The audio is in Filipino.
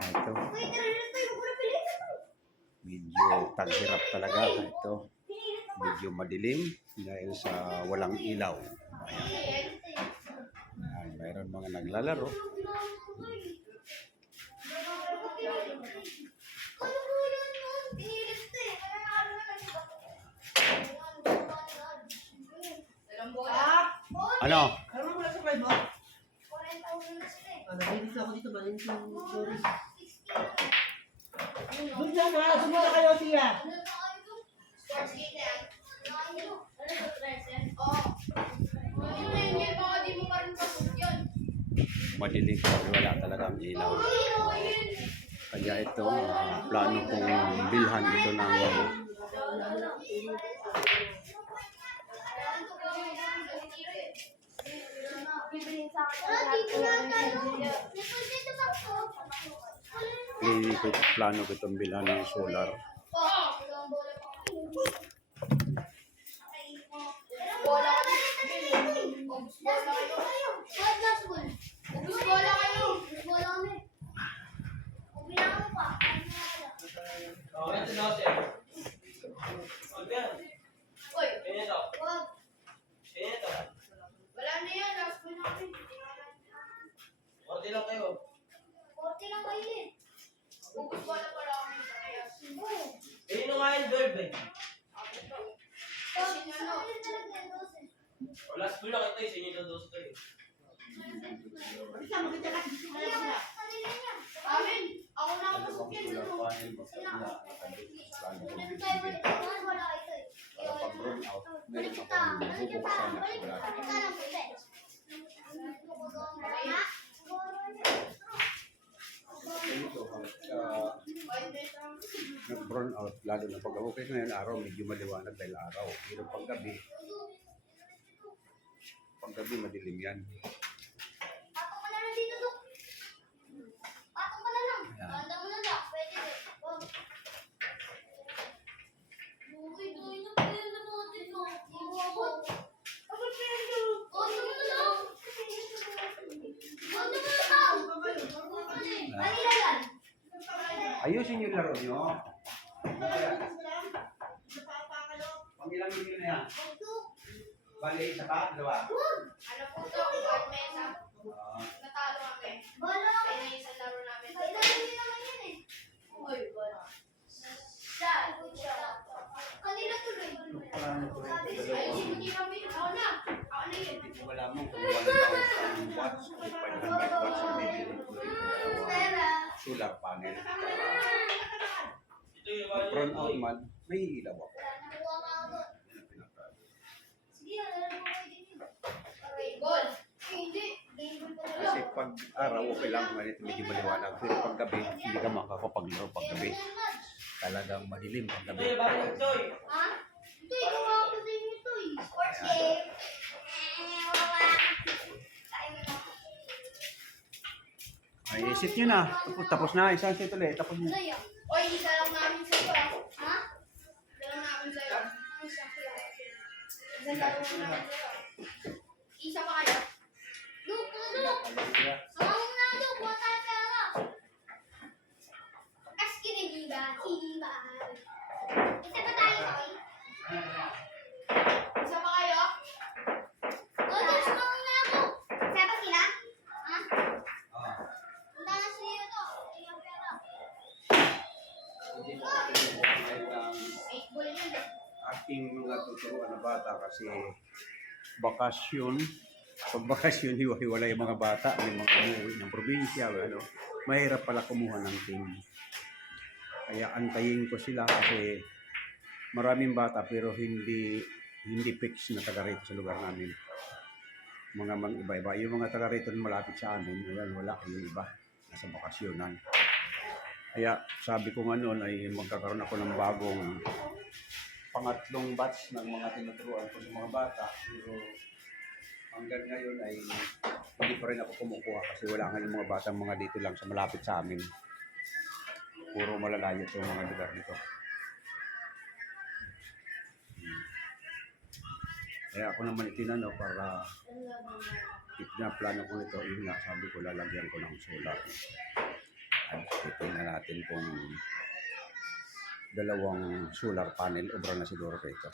Ito. Medyo taghirap talaga ito. Medyo madilim dahil sa walang ilaw. Ayan, mayroon mga naglalaro. Ano? Ano mo na sa mo? 40,000 na sila eh. Ano, hindi ako dito ba? Sorry. Doon na na, sumunod kayo siya. Sports gate yan. Ano sa stress yan? Oo. Yun na yun, baka di mo pa rin pasok yun. Madilim kasi wala talagang ilaw. Kaya ito, plano kong bilhan ito ng plano ko itong bilhan ng solar. Bola ka din. Ubus bola kayo. Uy. Wala na yan. Last boy na kami. Orte lang kayo. Ubus bola pala kami. Eh, yun nga yung verb eh. Kasi ano. Last school lang ito eh, sa inyo na dos kayo. Amin. Ako na ako pasok yan. Para pag-run out, meron akong bubuksan na solar. Ito, nag-burn out, lalo na pag okay ngayon araw, medyo maliwanag dahil araw. Pero paggabi madilim yan. Ayusin yung laro nyo. Pangilang video na yan. Bali, isa pa, dalawa. Ano po ito? Board mesa. Natalo kami. Kaya na isang laro namin. Uy, bola. Kanina tuloy. Ayusin mo kami. Ako na. Ako na yun. Hindi ko malaman kung 1,000 watts o 500 watts ang bibili ko solar panel. Ito yung Burn out man, may ilaw ako. Ball. Hindi. Kasi pag araw, okay lang naman ito, medyo maliwanag. Pero pag gabi, hindi ka makakapaglaro pag gabi. Talagang madilim pag Ito gabi. yung bagong toy. Ha? Ito, gawa ko din ito eh. Sports game. Ay, isit nyo na. Tapos na, isang set ulit. Tapos nyo. Oy, isa lang namin sa'yo ah. Ha? Isa lang namin sa'yo. Isa lang namin sa'yo. Isa pa kayo? Look, look. Sama mo na look. Buwan tayo pera. As kinigiban. Hihiban. Isa pa tayo, Toy? Isa pa kayo? Oh, sama mo na ako. Isa pa sila? Ha? Punta na sila to. Tingnan pera. Eight ball yun eh. Aking mga tuturuan na bata kasi bakasyon. Pag bakasyon, hiwa-hiwala yung mga bata. May mga umuwi ng probinsya. Ano, mahirap pala kumuha ng team. Kaya antayin ko sila kasi maraming bata pero hindi fix na taga rito sa lugar namin. Mga iba-iba. Yung mga taga rito malapit sa amin, ayan, wala yung iba. Nasa bakasyonan. Kaya sabi ko nga noon ay magkakaroon ako ng bagong pangatlong batch ng mga tinuturuan ko sa mga bata. Pero hanggang ngayon ay hindi pa rin ako kumukuha kasi wala nga yung mga batang mga dito lang sa malapit sa amin. Puro malalayo itong mga lugar dito. Kaya ako naman itinanong para pinaplano ko nito, yun nga, sabi ko lalagyan ko ng solar. At titingnan natin kung dalawang solar panel, obra na siguro dito.